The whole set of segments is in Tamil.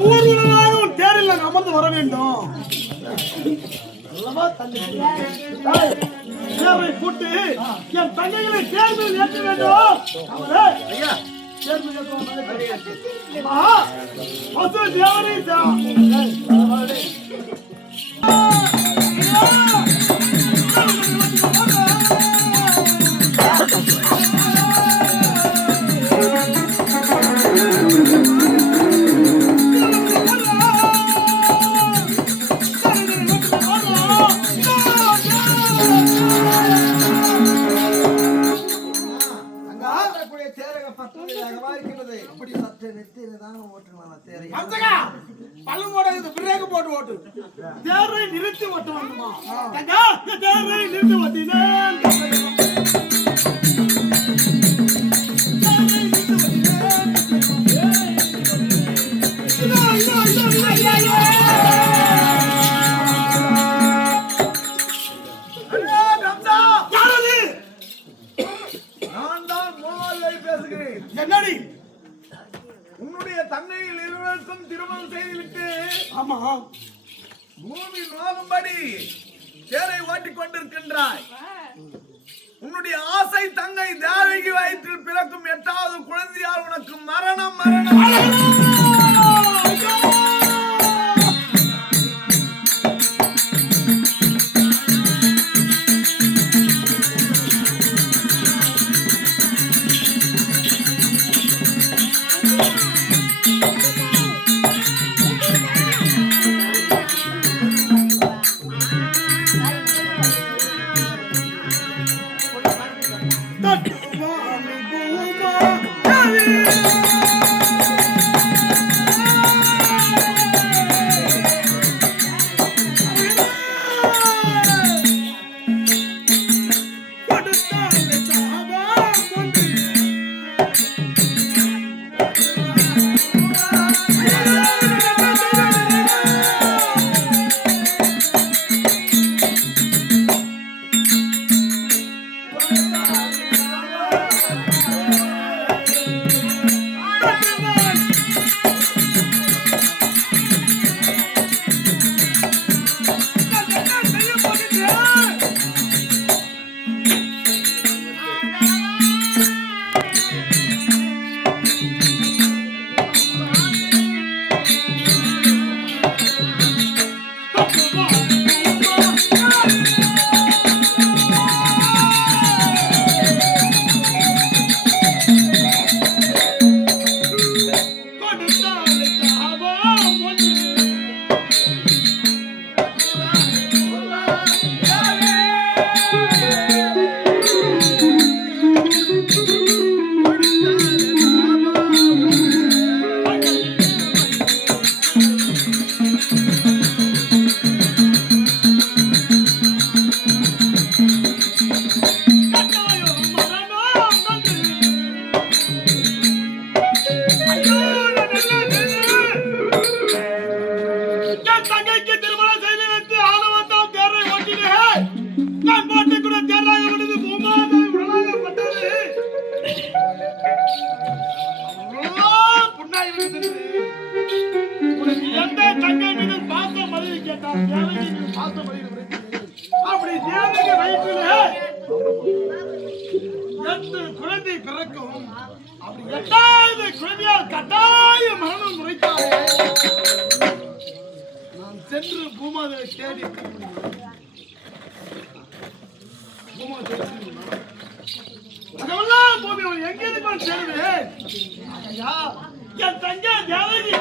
ஊர்வலமாக உன் தேரில் அமர்ந்து வர வேண்டும். தேரை கூட்டு என் தங்கைகளை தேர்தல் ஏற்ற வேண்டும். ஐயா தேரை நிறுத்தி ஓட்ட வேண்டுமா? தேரை நிறுத்தி ஓட்டினேன். நான் தான் மோகன்லால் பேசுகிறேன். என்னடி உன்னுடைய தங்கையில் இருவருக்கும் திருமணம் செய்துவிட்டு ஆமா பூமி நோகும்படி தேரை ஓட்டிக் கொண்டிருக்கின்றாய். உன்னுடைய ஆசை தங்கை தேவகி வயிற்றில் பிறக்கும் 8வது குழந்தையால் உனக்கு மரணம் மரணம். அப்படி தேவகி வயிற்றிலே 8 குழந்தை பிறக்கும். அப்படி 8வது குழந்தையால் கட்டாய மரணம் முறைத்தாரே. நான் சென்று பூமாதேவி தேடி அதெல்லாம் பூமி எங்கிருந்து சேருவேன். என் தங்கை தேவகி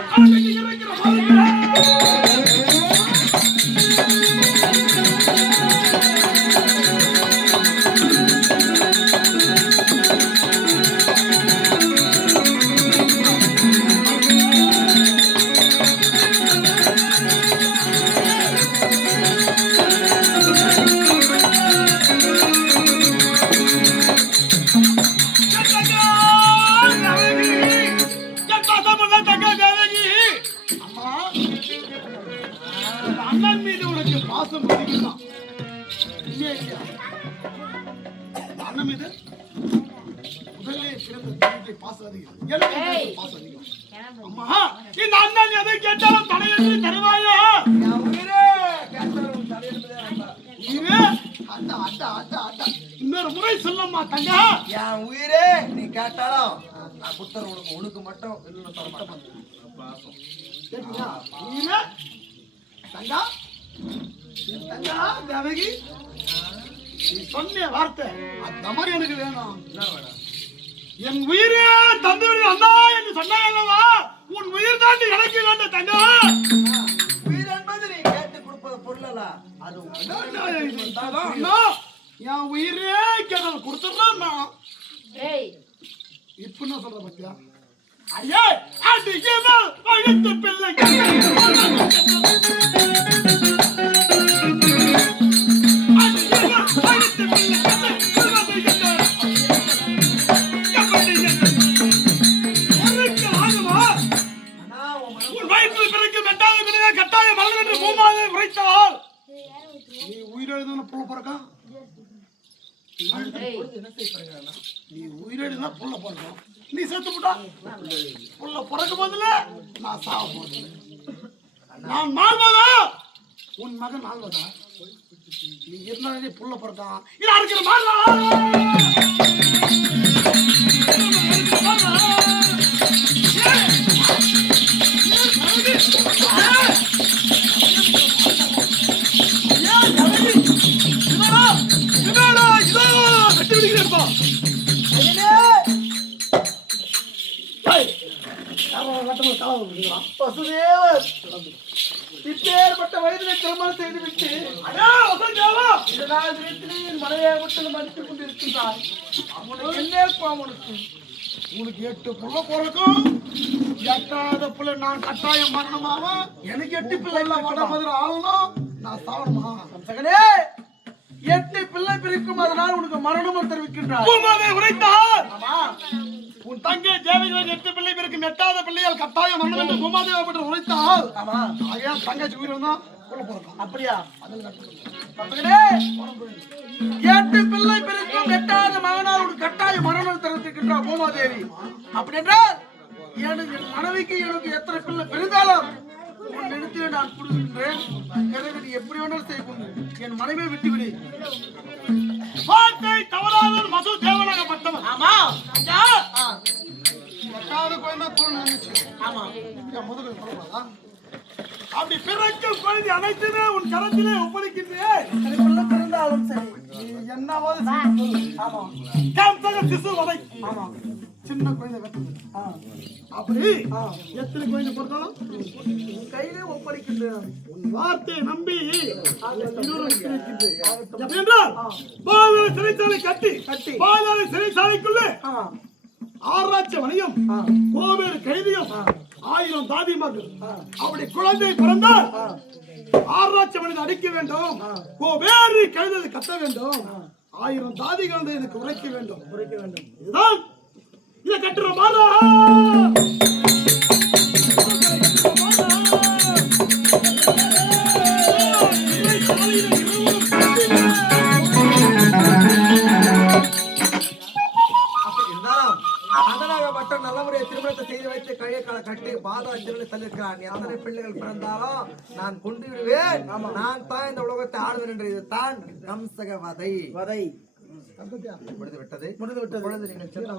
அண்ணன் மீது உனக்கு பாசம் அதிகம். அண்ணன் மீது முதல்ல பிறந்த பாசம் அதிகம். பாசம் அதிகம். அம்மா இந்த அண்ணன் எதை சொல்லம்மா தங்க. என் உயிரே நீ கேட்டாலும் நான் குத்தர் உனக்கு மட்டும் வெளியில தர மாட்டேன். கேட்டீங்களா? நீங்க தங்கா என் தங்கா தேவகி நீ சொன்ன வார்த்தை அந்த மாதிரி எனக்கு வேணும். என்ன வேணும்? என் உயிரே தந்தையுடைய அண்ணா என்று சொன்னாங்கல்லவா, உன் உயிர் தாண்டி எனக்கு வேண்டும் தங்கா. உயிர் என்பது நீ கேட்டு கொடுப்பது பொருளல்ல, அது அண்ணா, என் உயிரே கேட்டது கொடுத்துடுறான். இப்ப என்ன சொல்ற பத்தியா? ஐயே அடிக்குதல் அழுத்து பிள்ளை கட்டாயம் மரணம் என்று பூமாதை உரைத்தால் நீ உயிரெழுதுன புள்ள பிறக்கா? நீ உயிரெழுதுனா புள்ள பிறக்கும். நீ செத்து போட்டா புள்ள பிறக்கும் போதுல நான் சாவ போது. நான் வாழ்வதா உன் மகன் வாழ்வதா? நீ இருந்தாலே புள்ள பிறக்கான். இது அறுக்கிற மாதிரி இப்பேற்பட்ட வயதிலே திருமணம் செய்துவிட்டு இதனால் மனைவியை மட்டும் மதித்துக் கொண்டிருக்கின்றார். அவனுக்கு என்ன அவனுக்கு உனக்கு 8 புள்ள பிறக்கும். 8வது புள்ள நான் கட்டாயம் மரணமாவும். எனக்கு 8 பிள்ளை வட மாதிரி ஆகணும். நான் சாவணுமா? 8 பிள்ளை பிரிக்கும், அதனால் உனக்கு மரணமும் தெரிவிக்கின்றார். பூமாதை உரைத்தார். உன் தங்கை தேவகியின் 8 பிள்ளை பிறக்கும். 8வது பிள்ளையால் கட்டாயம் மரணம் என்று பூமாதேவி பற்றி உரைத்தால் ஆகையால் தங்கச்சி உயிரிழந்தா புள்ள பிறக்கும். அப்படியா? அதில் கட்டு 8 பிள்ளை பிறக்கும் 8வது மகனால் உனக்கு கட்டாயம் மரணம் தெரிவிக்கின்றார் பூமாதேவி. அப்படி என்றால் எனக்கு மனைவிக்கு எனக்கு எத்தனை பிள்ளை பிறந்தாலும் உன் இடத்திலே நான் கொடுக்கின்றேன். எனவே நீ எப்படி வேணாலும் செய்ய, என் மனைவியை விட்டுவிடு. வார்த்தை தவறாத மசு தேவனாகப்பட்டவன். ஆமா. 8வது குழந்தை தோல் நினைச்சு. ஆமா. என் முதலில் சொல்லப்படா. அப்படி பிறக்கும் குழந்தை அனைத்துமே உன் கரத்திலே ஒப்படைக்கின்றேன். பிள்ளை பிறந்தாலும் சரி, என்னவாது ஆமா காம்சக சிசு வதை. ஆமா, சின்ன குழந்தை வெட்டது. அப்படி எத்தனை குழந்தை பொறுத்தாலும் கையிலே ஒப்படைக்கின்றேன். உன் வார்த்தையை நம்பி என்றால் பாதாள சிறைச்சாலை கட்டி பாதாள சிறைச்சாலைக்குள்ளே 6 லட்ச வணிகம் கோவேறு கைதியும் 1000 தாதிமார்கள். அப்படி குழந்தை பிறந்தால் 6 லட்ச மனிதன் அடிக்க வேண்டும். கோவேறு கைதை கத்த வேண்டும். 1000 தாதிகள் இதுக்கு உரைக்க வேண்டும். இதுதான் இதை கட்டுற மாறா. மட்டும் நல்ல முறையை திருமணத்தை செய்து வைத்து கையை கட்டி பாதா திருவிழா தள்ளிருக்கிறான். எத்தனை பிள்ளைகள் பிறந்தாலும் நான் கொண்டு விடுவேன். நான் தான் இந்த உலகத்தை ஆளுவேன் என்று இதுதான் கம்சக வதை. வதை முடிந்து விட்டது. பொழுது நீங்கள் செல்ல